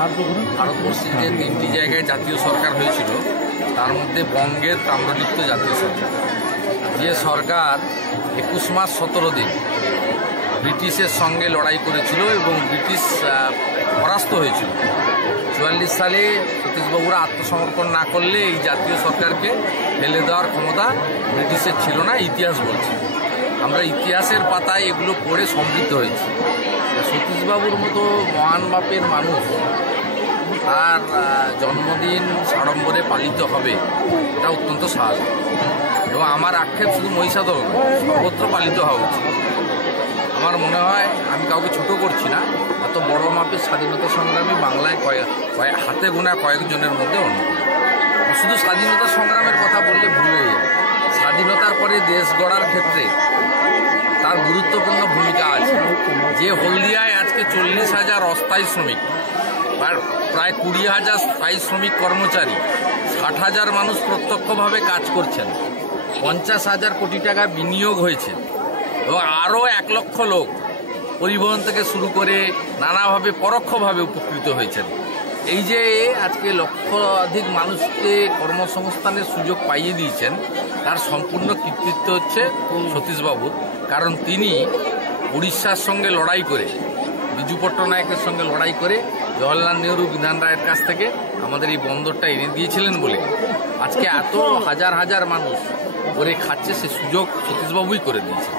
ভারতবর্ষে যে 3টি জায়গায় জাতীয় সরকার হয়েছিল তার মধ্যে বঙ্গের তাম্রলিপ্ত জাতীয় সরকার, যে সরকার 21 মাস 17 দিন ব্রিটিশের সঙ্গে লড়াই করেছিল এবং ব্রিটিশ পরাস্ত হয়েছিল। 44 সালে সতীশবাবুরা আত্মসমর্পণ না করলে এই জাতীয় সরকারকে ফেলে দেওয়ার ক্ষমতা ব্রিটিশের ছিল না, ইতিহাস বলছে। আমরা ইতিহাসের পাতায় এগুলো পড়ে সমৃদ্ধ হয়েছি। সতীশবাবুর মতো মহান বাপের মানুষ, তার জন্মদিন সাড়ম্বরে পালিত হবে, এটা অত্যন্ত স্বাভাবিক। এবং আমার আক্ষেপ শুধু মহিষাদল সর্বত্র পালিত হওয়া উচিত। আমার মনে হয়, আমি কাউকে ছোট করছি না, এত বড় মাপের স্বাধীনতা সংগ্রামী বাংলায় হাতে গোনা কয়েকজনের মধ্যে অন্যতম। শুধু স্বাধীনতা সংগ্রামের কথা বললে ভুল হয়ে যাবে। স্বাধীনতার পরে দেশ গড়ার ক্ষেত্রে তার গুরুত্বপূর্ণ ভূমিকা আছে। যে হলদিয়ায় আজকে 40,000 অস্থায়ী শ্রমিক, প্রায় 20,000 স্থায়ী শ্রমিক কর্মচারী, 60,000 মানুষ প্রত্যক্ষভাবে কাজ করছেন, 50,000 কোটি টাকা বিনিয়োগ হয়েছে এবং আরও 1 লক্ষ লোক পরিবহন থেকে শুরু করে নানাভাবে পরোক্ষভাবে উপকৃত হয়েছেন। এই যে আজকে লক্ষাধিক মানুষকে কর্মসংস্থানের সুযোগ পাইয়ে দিয়েছেন, তার সম্পূর্ণ কৃতিত্ব হচ্ছে সতীশবাবুর। কারণ তিনি উড়িষ্যার সঙ্গে লড়াই করে, বিজু পট্টনায়কের সঙ্গে লড়াই করে জওহরলাল নেহরু বিধান রায়ের কাছ থেকে আমাদের এই বন্দরটা এনে দিয়েছিলেন বলে আজকে এত হাজার হাজার মানুষ করে খাচ্ছে, সে সুযোগ সতীশবাবুই করে দিয়েছে।